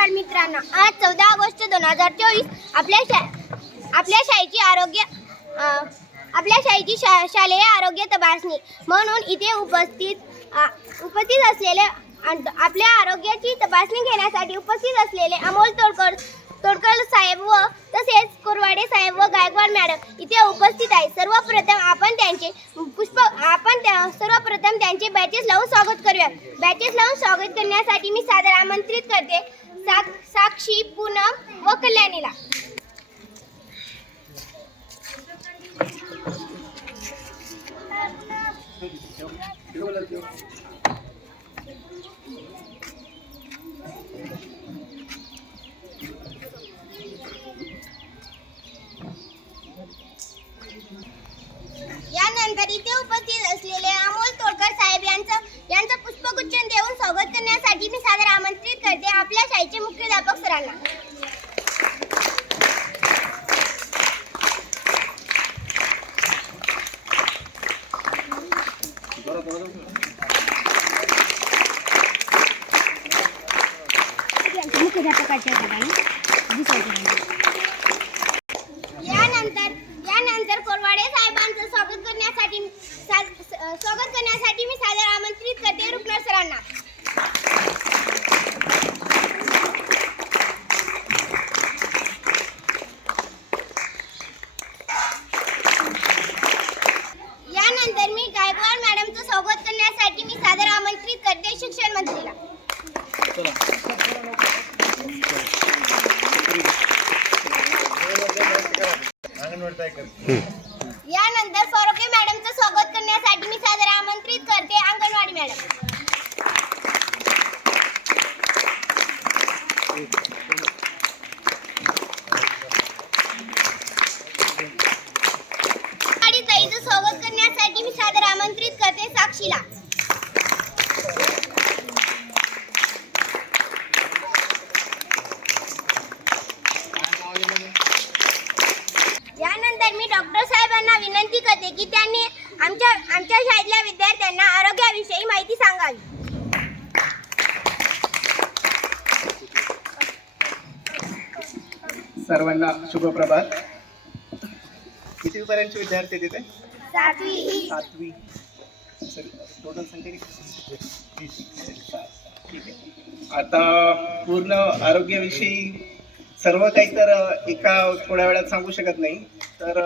बालमित्रांनो आज चौदा ऑगस्ट दोन हजार चोवीस आपल्या शा आपल्या शाळेची आरोग्य आपल्या शाळेची शा शालेय आरोग्य तपासणी. म्हणून इथे उपस्थित उपस्थित असलेले आपल्या आरोग्याची तपासणी घेण्यासाठी उपस्थित असलेले अमोल तोडकर तोडकर साहेब व तसेच कोरवाडे साहेब व गायकवाड मॅडम इथे उपस्थित आहे सर्वप्रथम आपण त्यांचे पुष्प आपण त्या सर्वप्रथम त्यांचे बॅचेस लावून स्वागत करूया. बॅचेस लावून स्वागत करण्यासाठी मी सादर आमंत्रित करते. साक साक्षी पूनम व कल्याणीला यानंतर इथे उपस्थित असलेले अमोल तोडकर साहेब यांचं यांचं पुष्पगुच्छ देऊन स्वागत करण्यासाठी मी सादर आमंत्रित आपल्या शाळेचे मुख्याध्यापक सरांना. यानंतर यानंतर कोरवाडे साहेबांचं स्वागत करण्यासाठी स्वागत करण्यासाठी मी सादर आमंत्रित करते रुपनर सरांना यानंतर मी गायकवाड मॅडमचं स्वागत करण्यासाठी मी सादर आमंत्रित करते शिक्षण मंत्रीला यानंतर फरोके मॅडमचं स्वागत करण्यासाठी मी सादर आमंत्रित करते अंगणवाडी मॅडम आणि ताईचं स्वागत करण्यासाठी मी सादर आमंत्रित करते साक्षीला यानंतर मी डॉक्टर साहेबांना विनंती करते की त्यांनी आमच्या आमच्या शाळेतल्या विद्यार्थ्यांना आरोग्याविषयी माहिती सांगावी. सर्वांना शुभप्रभात. किती पर्यंतचे विद्यार्थी तिथे सातवी. सर टोटल संख्या किती? तीस. ठीक आहे. आता पूर्ण आरोग्याविषयी सर्व काही तर एका थोड्या वेळात सांगू शकत नाही. तर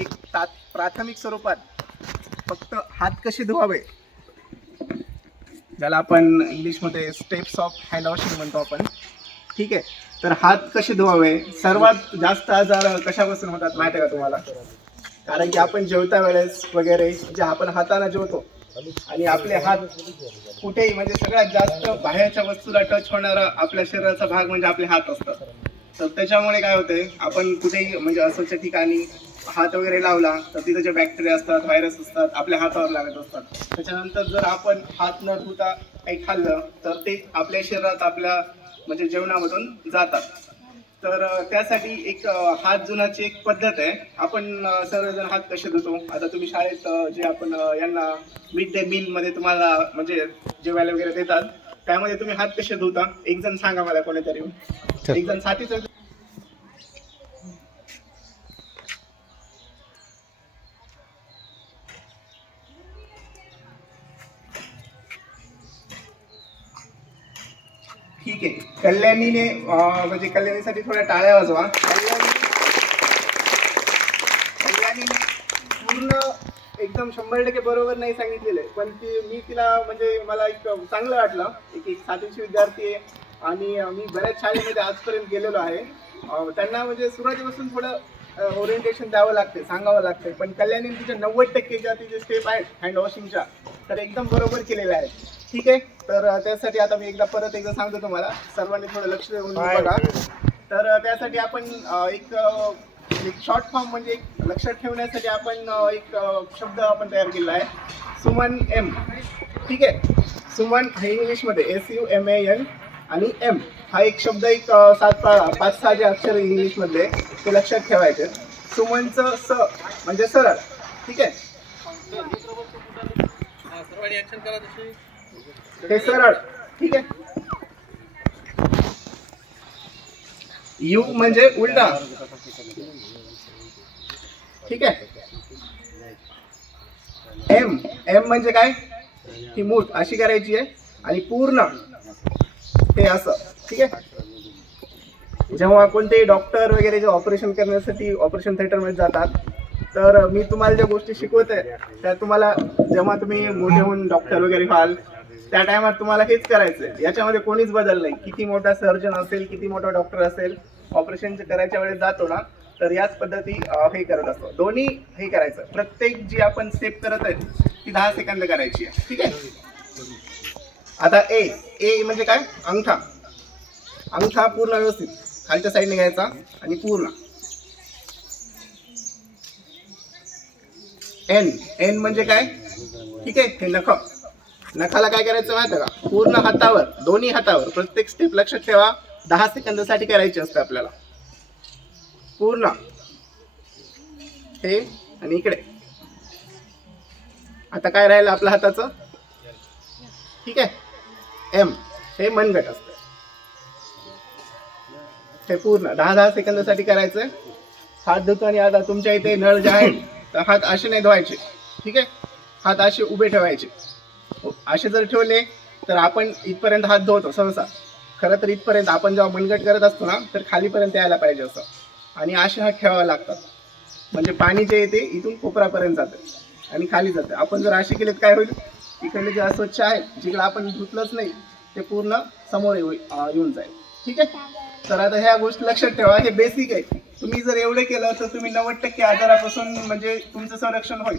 एक तात प्राथमिक स्वरूपात फक्त हात कसे धुवावे? ज्याला आपण इंग्लिशमध्ये स्टेप्स ऑफ हँड वॉशिंग म्हणतो आपण. ठीक आहे? तर हात कसे धुवावे? सर्वात जास्त आजार कशापासून होतात माहिती आहे का तुम्हाला? कारण की आपण जेवता वेळेस वगैरे जे आपण हाताने जेवतो आणि आपले हात कुठेही म्हणजे सगळ्यात जास्त बाहेरच्या वस्तूला टच होणारा आपल्या शरीराचा भाग म्हणजे आपले हात असतात. तर त्याच्यामुळे काय होतंय आपण कुठेही म्हणजे अस्वच्छ ठिकाणी हात वगैरे लावला तर तिथे जे बॅक्टेरिया असतात व्हायरस असतात आपल्या हातावर लागत असतात. त्याच्यानंतर जर आपण हात न धुता काही खाल्लं तर ते आपल्या शरीरात आपल्या म्हणजे जेवणामधून जातात. तर त्यासाठी एक हात धुण्याची एक पद्धत आहे. आपण सर्वजण हात कसे धुतो? आता तुम्ही शाळेत जे आपण यांना मिड डे मील मध्ये तुम्हाला म्हणजे जेवायला वगैरे देतात त्यामध्ये तुम्ही हात कसे धुता? एक जण सांगा मला कोणीतरी. एक जण साथीच ठीक आहे. कल्याणीने म्हणजे कल्याणीसाठी थोड्या टाळ्या वाजवा. कल्याणी कल्याणीने पूर्ण एकदम शंभर टक्के बरोबर नाही सांगितलेलं आहे. पण ती मी तिला म्हणजे मला एक चांगलं वाटलं. एक एक सातवीची विद्यार्थी आहे. आणि मी बऱ्याच शाळेमध्ये आजपर्यंत गेलेलो आहे. त्यांना म्हणजे सुरुवातीपासून थोडं ओरिएंटेशन द्यावं लागते सांगावं लागते पण कल्याणी तिच्या नव्वद टक्के ज्या तिचे स्टेप आहेत हँड वॉशिंगच्या तर एकदम बरोबर केलेल्या आहेत. ठीक आहे? तर त्यासाठी आता मी एकदा परत एकदा सांगतो तुम्हाला. सर्वांनी थोडं लक्ष देऊन बघा. तर त्यासाठी आपण एक एक शॉर्ट फॉर्म म्हणजे एक लक्षात ठेवण्यासाठी आपण एक शब्द आपण तयार केला आहे. सुमन एम ठीक आहे? सुमन हे इंग्लिशमध्ये S U M A N आणि एम हा एक शब्द एक सात पाच सहा जे अक्षर इंग्लिशमधले ते लक्षात ठेवायचे. सुमनचं स म्हणजे सरळ. ठीक आहे? हे सरळ. ठीक आहे? यू म्हणजे उलटा. ठीक आहे? एम एम म्हणजे काय? ही मूठ अशी करायची आहे आणि पूर्ण हे असं ठीक आहे? जेव्हा कोणतेही डॉक्टर वगैरे जे ऑपरेशन करण्यासाठी ऑपरेशन थिएटरमध्ये जातात तर मी तुम्हाला ज्या गोष्टी शिकवत आहे त्या तुम्हाला जेव्हा तुम्ही मोठे होऊन डॉक्टर वगैरे व्हाल त्या टायमात तुम्हाला हेच करायचं आहे. याच्यामध्ये कोणीच बदल नाही. किती मोठा सर्जन असेल किती मोठा डॉक्टर असेल ऑपरेशन करायच्या वेळेस जातो ना तर याच पद्धती हे करत असतो. दोन्ही हे करायचं. प्रत्येक जी आपण स्टेप करत आहे ती दहा सेकंद करायची आहे. ठीक आहे? आता ए ए म्हणजे काय? अंगठा. अंगठा पूर्ण व्यवस्थित. खालच्या साईडने घ्यायचा आणि पूर्ण. एन एन म्हणजे काय? ठीक आहे? हे नख. नखाला काय करायचं माहिती का? पूर्ण हातावर दोन्ही हातावर प्रत्येक स्टेप लक्षात ठेवा. दहा सेकंदासाठी करायची असते आपल्याला. पूर्ण. हे आणि इकडे. आता काय राहिलं आपल्या हाताचं? ठीक आहे. एम हे मनगट असतं. हे पूर्ण. दहा दहा सेकंदासाठी करायचं. हात धुतो आणि आता तुमच्या इथे नळ जे आहे तर हात असे नाही धुवायचे. ठीक आहे? हात असे उभे ठेवायचे. असे जर ठेवले तर आपण इथपर्यंत हात धुवतो सहसा. खरं तर इथपर्यंत आपण जेव्हा मनगट करत असतो ना तर खालीपर्यंत यायला पाहिजे असं. आणि अशा हा ठेवावे लागतात. म्हणजे पाणी जे येते इथून कोपरापर्यंत जाते आणि खाली जाते. आपण जर असे केलेत काय होईल? इकडले जे अस्वच्छ आहे जिकडे आपण धुतलंच नाही ते पूर्ण समोर येऊ येऊन जाईल. ठीक आहे? तर आता ह्या गोष्टी लक्षात ठेवा. हे बेसिक आहे. तुम्ही जर एवढे केलं तर तुम्ही नव्वद टक्के आजारापासून म्हणजे तुमचं संरक्षण होईल.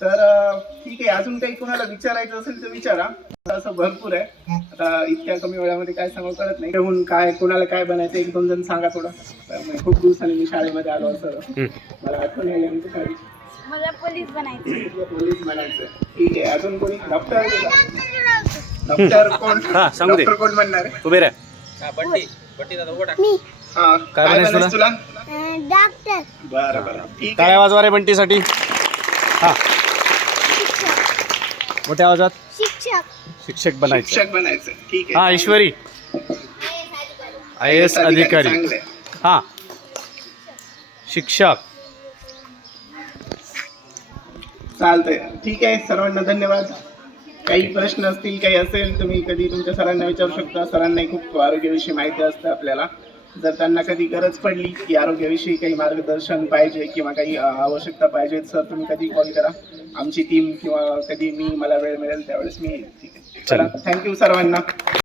तर ठीक आहे अजून काही कोणाला विचारायचं असेल तर विचारा. असं भरपूर आहे. आता इतक्या कमी वेळामध्ये काय सांगू कळत नाही. ठेवून काय कोणाला काय बनायचं एक दोन जण सांगा थोडं. खूप दिवसांनी मी शाळेमध्ये आलो असं. मला आठवण यायला आमच्या शाळेची मला पोलीस बनायचं पोलीस म्हणायचं ठीक आहे अजून कोणी? डॉक्टर? डॉक्टर कोण? हा, सांगू दे. डॉक्टर कोण म्हणणार आहे? उभे हा, काय काय बनायचं बनायचं तुला? डॉक्टर. बरं बरं. ठीक काय आहे. आवाज वारे बंटीसाठी? हा. मोठ्या आवाजात? शिक्षक. शिक्षक बनायचं. शिक्षक बनायचं. ठीक आहे. हा ईश्वरी. आय एस अधिकारी. चांगलं आहे. हा. शिक्षक. चालतंय. ठीक आहे. सर्वांना धन्यवाद. काही प्रश्न असतील काही असेल तुम्ही कधी तुमच्या सरांना विचारू शकता. सरांनाही खूप आरोग्याविषयी माहिती असते आपल्याला. जर त्यांना कधी गरज पडली की आरोग्याविषयी काही मार्गदर्शन पाहिजे किंवा काही आवश्यकता पाहिजे सर तुम्ही कधी कॉल करा. आमची टीम किंवा कधी मी मला वेळ मिळेल त्यावेळेस मी. ठीक आहे. चला थँक्यू सर्वांना.